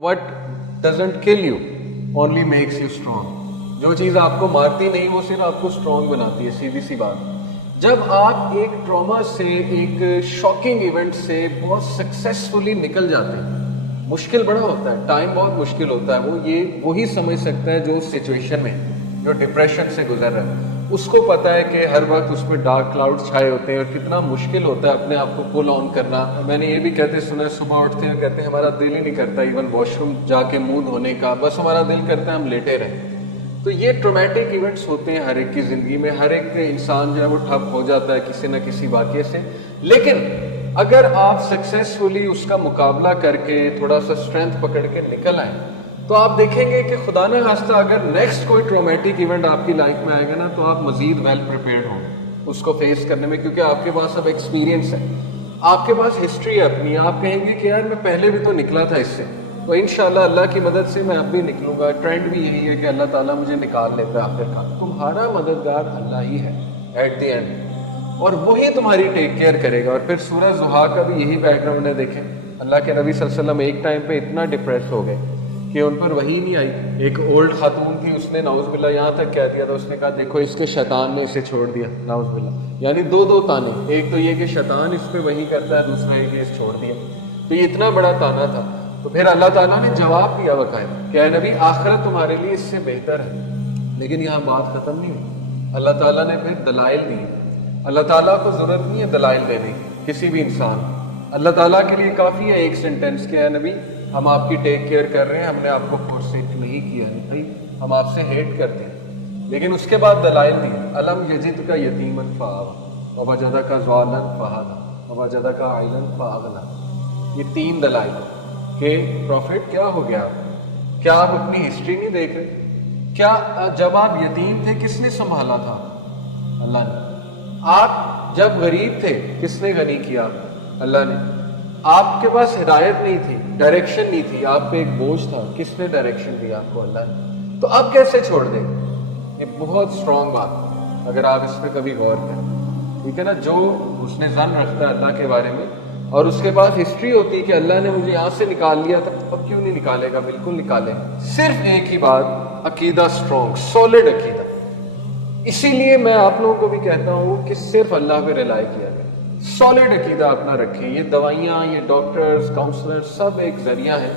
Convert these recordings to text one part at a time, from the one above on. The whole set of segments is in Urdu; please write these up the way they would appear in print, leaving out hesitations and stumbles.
What doesn't kill you only makes you strong. جو چیز آپ کو مارتی نہیں وہ صرف آپ کو اسٹرانگ بناتی ہے. سیدھی سی بات. جب آپ ایک ٹراما سے, ایک شاکنگ ایونٹ سے بہت سکسیسفلی نکل جاتے ہیں, مشکل بڑا ہوتا ہے, ٹائم بہت مشکل ہوتا ہے, وہی سمجھ سکتا ہے جو اس سچویشن میں, جو ڈپریشن سے گزر رہا ہے. اس کو پتا ہے کہ ہر وقت اس پہ ڈارک کلاؤڈ چھائے ہوتے ہیں اور کتنا مشکل ہوتا ہے اپنے آپ کو پل آن کرنا. میں نے یہ بھی کہتے سنا ہے, صبح اٹھتے ہیں کہتے ہیں ہمارا دل ہی نہیں کرتا ایون واش روم جا کے منہ دھونے کا, بس ہمارا دل کرتا ہے ہم لیٹے رہیں. تو یہ ٹرومیٹک ایونٹس ہوتے ہیں ہر ایک کی زندگی میں. ہر ایک انسان جو ہے وہ ٹھپ ہو جاتا ہے کسی نہ کسی واقعے سے. لیکن اگر آپ سکسیسفلی اس کا مقابلہ کر کے تھوڑا سا اسٹرینتھ پکڑ کے نکل آئیں تو آپ دیکھیں گے کہ خدا نہ خواستہ اگر نیکسٹ کوئی ٹرومیٹک ایونٹ آپ کی لائف میں آئے گا نا تو آپ مزید ویل پریپیئرڈ ہوں اس کو فیس کرنے میں, کیونکہ آپ کے پاس اب ایکسپیرینس ہے, آپ کے پاس ہسٹری ہے اپنی. آپ کہیں گے کہ یار میں پہلے بھی تو نکلا تھا اس سے, تو انشاءاللہ اللہ کی مدد سے میں اب بھی نکلوں گا. ٹرینڈ بھی یہی ہے کہ اللہ تعالیٰ مجھے نکال لیتا ہے آخر کار. تمہارا مددگار اللہ ہی ہے ایٹ دی اینڈ, اور وہی تمہاری ٹیک کیئر کرے گا. اور پھر سورہ ضحیٰ کا بھی یہی بیک گراؤنڈ ہے. دیکھیں اللہ کے نبی صلی اللہ علیہ وسلم ایک ٹائم پہ اتنا ڈپریس ہو گئے کہ ان پر وحی نہیں آئی. ایک اولڈ خاتون تھی, اس نے نعوذ باللہ یہاں تک کہہ دیا تھا, اس نے کہا دیکھو اس کے شیطان نے اسے چھوڑ دیا, نعوذ باللہ. یعنی دو تانے, ایک تو یہ کہ شیطان اس پہ وحی کرتا ہے, دوسرا یہ کہ اس چھوڑ دیا. تو یہ اتنا بڑا تانا تھا. تو پھر اللہ تعالیٰ نے جواب دیا باقاعدہ کہ اے نبی آخرت تمہارے لیے اس سے بہتر ہے. لیکن یہاں بات ختم نہیں ہوئی. اللہ تعالیٰ نے پھر دلائل دی. اللہ تعالیٰ کو ضرورت نہیں ہے دلائل دینے کی کسی بھی انسان. اللہ تعالیٰ کے لیے کافی ہے ایک سینٹینس کہ اے نبی ہم آپ کی ٹیک کیئر کر رہے ہیں, ہم نے آپ کو فورس نہیں کیا ہے بھائی, ہم آپ سے ہیٹ کرتے ہیں. لیکن اس کے بعد دلائل دی. الم یجد کا یتیمن فآویٰ ووجدک ضالا فہدیٰ ووجدک عائلا فاغنیٰ. یہ تین دلائل کہ پروفٹ کیا ہو گیا, کیا آپ اپنی ہسٹری نہیں دیکھ رہے؟ کیا جب آپ یتیم تھے کس نے سنبھالا تھا؟ اللہ نے. آپ جب غریب تھے کس نے غنی کیا؟ اللہ نے. آپ کے پاس ہدایت نہیں تھی, ڈائریکشن نہیں تھی, آپ پہ ایک بوجھ تھا, کس نے ڈائریکشن دیا آپ کو؟ اللہ نے. تو آپ کیسے چھوڑ دیں؟ یہ بہت اسٹرانگ بات اگر آپ اس پہ کبھی غور کریں, ٹھیک ہے نا. جو حسن ظن رکھتا ہے اللہ کے بارے میں اور اس کے پاس ہسٹری ہوتی ہے کہ اللہ نے مجھے یہاں سے نکال لیا تھا, اب کیوں نہیں نکالے گا؟ بالکل نکالے. صرف ایک ہی بات, عقیدہ اسٹرانگ, سولڈ عقیدہ. اسی لیے میں آپ لوگوں کو بھی کہتا ہوں کہ صرف اللہ پہ ریلائی کیا جائے. سالڈ عقیدہ اپنا رکھیں. یہ دوائیاں, یہ ڈاکٹرز, کاؤنسلر سب ایک ذریعہ ہیں,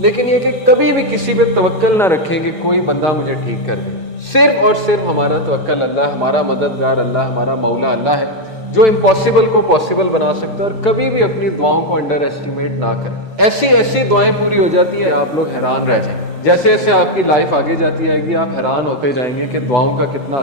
لیکن یہ کہ کبھی بھی کسی پہ توکل نہ رکھیں کہ کوئی بندہ مجھے ٹھیک کر دے. صرف اور صرف ہمارا توکل اللہ, ہمارا مددگار اللہ, ہمارا مولا اللہ ہے جو امپاسبل کو پاسبل بنا سکتا ہے. اور کبھی بھی اپنی دعاؤں کو انڈر ایسٹیمیٹ نہ کریں. ایسی دعائیں پوری ہو جاتی ہیں آپ لوگ حیران رہ جائیں. جیسے جیسے آپ کی لائف آگے جاتی ہے گی آپ حیران ہوتے جائیں گے کہ دعاؤں کا کتنا